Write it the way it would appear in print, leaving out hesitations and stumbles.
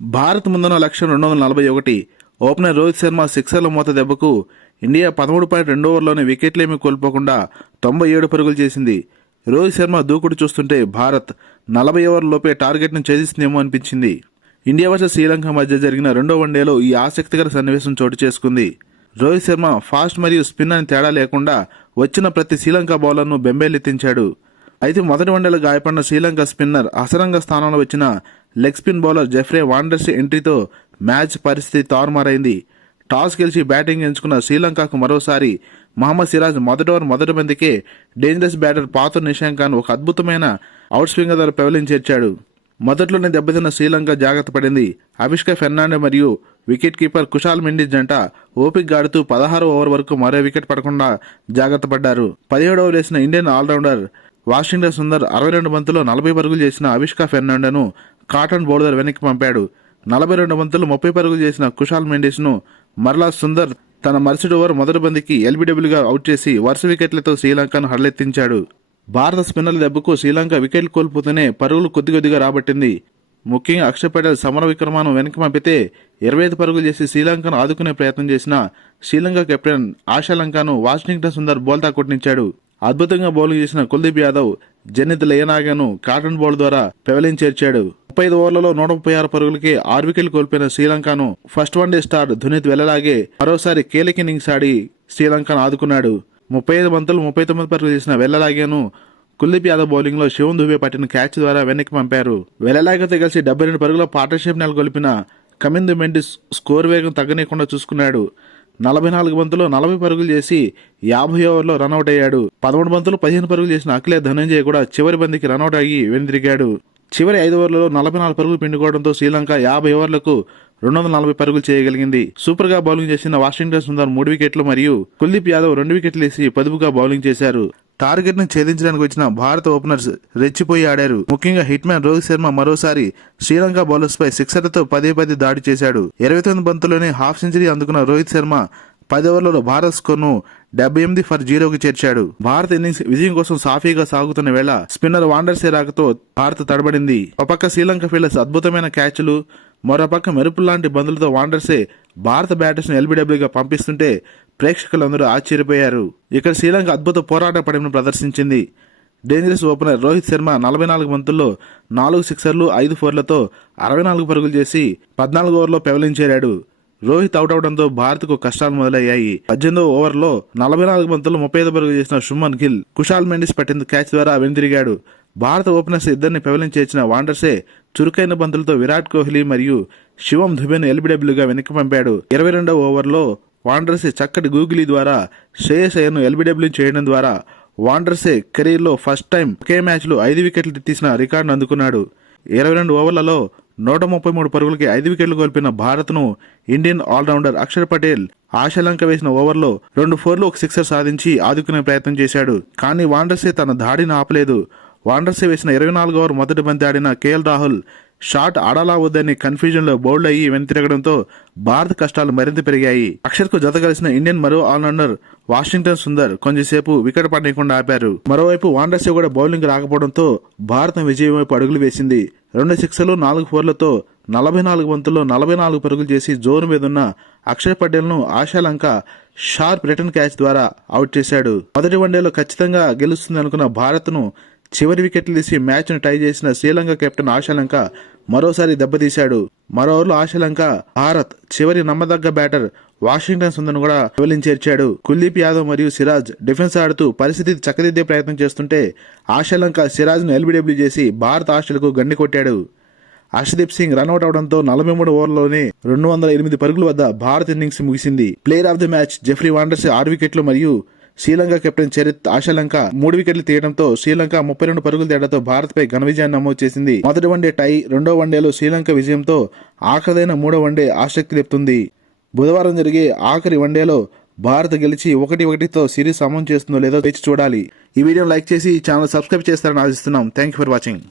భారత్ ముందున్న లక్ష్యం 241. ఓపెనర్ రోహిత్ శర్మ సిక్సర్ల మూత దెబ్బకు ఇండియా 13.2 ఓవర్లోనే వికెట్లేమీ కోల్పోకుండా 97 పరుగులు చేసింది. రోహిత్ శర్మ దూకుడు చూస్తుంటే భారత్ 40 ఓవర్లలోపే టార్గెట్ను ఛేదిస్తుందేమో అనిపించింది. ఇండియా వర్సెస్ శ్రీలంక మధ్య జరిగిన రెండో వన్డేలో ఈ ఆసక్తికర సన్నివేశం చోటు చేసుకుంది. రోహిత్ శర్మ ఫాస్ట్ మరియు స్పిన్ అని తేడా లేకుండా వచ్చిన ప్రతి శ్రీలంక బౌలర్ను బెంబేలెత్తించాడు. అయితే మొదటి వన్డేలో గాయపడిన శ్రీలంక స్పిన్నర్ అసరంగ స్థానంలో వచ్చిన leg spin bowler Jeffrey Vandersay ఎంట్రీతో మ్యాచ్ పరిస్థితి తారుమారైంది. టాస్ గెలిచి బ్యాటింగ్ ఎంచుకున్న శ్రీలంకకు మరోసారి మహమ్మద్ సిరాజ్ మొదటి ఓవర్ మొదటి బంతికే డేంజరస్ బ్యాటర్ పాతూర్ నిషాంకాన్ ఒక అద్భుతమైన అవుట్ స్వింగర్ ద్వారా పెవలిన్ చేర్చాడు. మొదట్లోనే దెబ్బతిన్న శ్రీలంక జాగ్రత్త పడింది. అవిష్కా ఫెర్నాండె మరియు వికెట్ కీపర్ కుషాల్ మెండిస్ జంట ఓపిక ఆడుతూ 16వ ఓవర్ వరకు మరో వికెట్ పడకుండా జాగ్రత్త పడ్డారు. 17వ ఓవర్ వేసిన ఇండియన్ ఆల్రౌండర్ వాషింగ్టన్ సుందర్ 62 బంతుల్లో 40 పరుగులు చేసిన అవిష్కా ఫెర్నాండెను కాటన్ బౌలర్ వెనక్కి పంపాడు. 42 బంతులు 30 పరుగులు చేసిన కుషాల్ మెండిస్ ను మరలా సుందర్ తన మరుసటి ఓవర్ మొదటి బంతికి ఎల్బీడబ్ల్యూగా అవుట్ చేసి వరుస వికెట్లతో శ్రీలంకను హడలెత్తించాడు. భారత స్పిన్నర్ల దెబ్బకు శ్రీలంక వికెట్లు కోల్పోతూనే పరుగులు కొద్దిగా రాబట్టింది. ముఖ్యంగా అక్షర్ పటేల్ సమర విక్రమాను వెనక్కి పంపితే 25 పరుగులు చేసి శ్రీలంకను ఆదుకునే ప్రయత్నం చేసిన శ్రీలంక కెప్టెన్ ఆశాలంకను వాషింగ్టన్ సుందర్ బౌల్తా కొట్టించాడు. అద్భుతంగా బౌలింగ్ చేసిన కుల్దీప్ యాదవ్ జనిత్ లయనాగను కాటన్ బౌల్ ద్వారా పెవలిన్ చేర్చాడు. 35 ఓవర్లలో 136 పరుగులకి 6 వికెట్లు కోల్పోయిన శ్రీలంకను ఫస్ట్ వన్డే స్టార్ ధునిత్ వెళ్లలాగే మరోసారి కీలక ఇన్నింగ్స్ ఆడి శ్రీలంకను ఆదుకున్నాడు. 35 బంతులు 39 పరుగులు చేసిన వెళ్లలాగేను కుల్దీప్ యాదవ్ బౌలింగ్ లో శివం దుబే పట్టిన క్యాచ్ ద్వారా వెనక్కి పంపారు. వెళ్లలాగతో కలిసి 72 పరుగుల పార్ట్నర్షిప్ నెలకొల్పిన కమిందు మెండిస్ స్కోర్ వేగం తగ్గనీయకుండా చూసుకున్నాడు. 44 బంతుల్లో 40 పరుగులు చేసి 50 ఓవర్లో రన్అట్ అయ్యాడు. 13 బంతులు 15 పరుగులు చేసిన అఖిలే ధనంజయ్ కూడా చివరి బంతికి రన్అట్ అయ్యి వెనుదిరిగాడు. చివరి 5 ఓవర్లలో 44 పరుగులు పిండుకోవడంతో శ్రీలంక 50 ఓవర్లకు 240 పరుగులు చేయగలిగింది. సూపర్ గా బౌలింగ్ చేసిన వాషింగ్టన్ సుందర్ 3 వికెట్లు మరియు కుల్దీప్ యాదవ్ 2 వికెట్లు వేసి పొదుపుగా బౌలింగ్ చేశారు. టార్గెట్ ను ఛేదించడానికి వచ్చిన భారత ఓపెనర్స్ రెచ్చిపోయి ఆడారు. ముఖ్యంగా హిట్ మ్యాన్ రోహిత్ శర్మ మరోసారి శ్రీలంక బౌలర్స్ పై సిక్సర్లతో పదే దాడి చేశాడు. 29 బంతుల్లోనే హాఫ్ సెంచరీ అందుకున్న రోహిత్ శర్మ 10 ఓవర్లలో భారత్ స్కోర్ ను 78 ఫర్ 0కి చేర్చాడు. భారత్ ఇన్నింగ్స్ విజయం కోసం సాఫీగా సాగుతున్న వేళ స్పిన్నర్ వాండర్స్ రాకతో భారత్ తడబడింది. ఒక పక్క శ్రీలంక ఫీల్డర్స్ అద్భుతమైన క్యాచ్లు, మరోపక్క మెరుపుల్లాంటి బంతులతో వాండర్సే భారత బ్యాటర్స్ ను ఎల్బీడబ్ల్యూగా పంపిస్తుంటే ప్రేక్షకులందరూ ఆశ్చర్యపోయారు. ఇక్కడ శ్రీలంక అద్భుత పోరాట పడిమను ప్రదర్శించింది. డేంజరస్ ఓపెనర్ రోహిత్ శర్మ 44 బంతుల్లో 4 సిక్సర్లు 5 ఫోర్లతో 64 పరుగులు చేసి 14 ఓవర్లో పెవలిన్ చేరాడు. రోహిత్ అవుట్ అవడంతో భారత్కు కష్టాలు మొదలయ్యాయి. 18వ ఓవర్లో 44 బంతుల్లో 35 పరుగులు చేసిన శుభ్మన్ గిల్ కుషాల్ మెండిస్ పట్టిన క్యాచ్ ద్వారా వెనుదిరిగాడు. భారత ఓపెనర్స్ ఇద్దరిని పెవలిన్ చేర్చిన వాండర్సే చురుకైన బంతులతో విరాట్ కోహ్లీ మరియు శివం దుబేను ఎల్బీడబ్ల్యూగా వెనక్కి పంపాడు. 22వ ఓవర్లో వాండర్సే చక్కటి గూగులీ ద్వారా శ్రేయస్ అయ్యర్ను ఎల్బీడబ్ల్యూ చేయడం ద్వారా వాండర్సే కెరీర్లో ఫస్ట్ టైం ఒకే మ్యాచ్లో 5 వికెట్లు తీసిన రికార్డును అందుకున్నాడు. 22 ఓవర్లలో 133 పరుగులకి 5 వికెట్లు కోల్పోయిన భారత్ను ఇండియన్ ఆల్రౌండర్ అక్షర్ పటేల్ ఆశాలంక వేసిన ఓవర్లో 2 ఫోర్లు 1 సిక్సర్ సాధించి ఆదుకునే ప్రయత్నం చేశాడు. కానీ వాండర్సే తన దాడిని ఆపలేదు. వాండర్సే వేసిన 24వ ఓవర్ మొదటి బంతి ఆడిన కేఎల్ రాహుల్ షాట్ ఆడాలా వద్దని కన్ఫ్యూజన్ లో బౌల్డ్ అయ్యి వెనుతిరగడంతో భారత కష్టాలు మరింత పెరిగాయి. అక్షర్ కు జత కలిసిన ఇండియన్ మరో ఆల్రౌండర్ వాషింగ్టన్ సుందర్ కొంచెంసేపు వికెట్ పడకుండా ఆపారు. మరోవైపు వాండర్సే కూడా బౌలింగ్ రాకపోవడంతో భారతం విజయం వైపు అడుగులు వేసింది. 2 సిక్సర్లు 4 ఫోర్లతో 44 బంతుల్లో 44 పరుగులు చేసి జోరు మీదున్న అక్షర్ పటేల్ ను ఆశాలంక షార్ప్ రిటర్న్ క్యాచ్ ద్వారా అవుట్ చేశాడు. మొదటి వన్డేలో ఖచ్చితంగా గెలుస్తుంది అనుకున్న భారత్ ను చివరి వికెట్లు తీసి మ్యాచ్ ను టై చేసిన శ్రీలంక కెప్టెన్ ఆశాలంక మరోసారి దెబ్బతీశాడు. మరో ఓవర్లో ఆశాలంక భారత్ చివరి నమ్మదగ్గ బ్యాటర్ వాషింగ్టన్ సుందర్ కూడా పెవలిన్ చేర్చాడు. కుల్దీప్ యాదవ్ మరియు సిరాజ్ డిఫెన్స్ ఆడుతూ పరిస్థితి చక్కదిద్దే ప్రయత్నం చేస్తుంటే ఆశాలంక సిరాజ్ ను ఎల్బీడబ్ల్యూ చేసి భారత ఆశలకు గండి కొట్టాడు. హర్షదీప్ సింగ్ రన్అట్ అవడంతో 43 ఓవర్లోనే 208 పరుగుల వద్ద భారత్ ఇన్నింగ్స్ ముగిసింది. Player of the match Jeffrey Vandersay 6 వికెట్లు మరియు శ్రీలంక కెప్టెన్ చరిత్ ఆశాలంక 3 వికెట్లు తీయడంతో శ్రీలంక 32 పరుగుల తేడాతో భారత్ పై ఘన విజయాన్ని నమోదు చేసింది. మొదటి వన్డే టై, రెండో వన్డేలో శ్రీలంక విజయంతో ఆఖరిదైన 3వ వన్డే ఆసక్తి లేపుతుంది. బుధవారం జరిగే ఆఖరి వన్డేలో భారత్ గెలిచి 1-1తో సిరీస్ సమం చేస్తుందో లేదో వేచి చూడాలి. ఈ వీడియోను లైక్ చేసి ఛానల్ సబ్స్క్రైబ్ చేస్తారని ఆశిస్తున్నాం. Thank you for watching.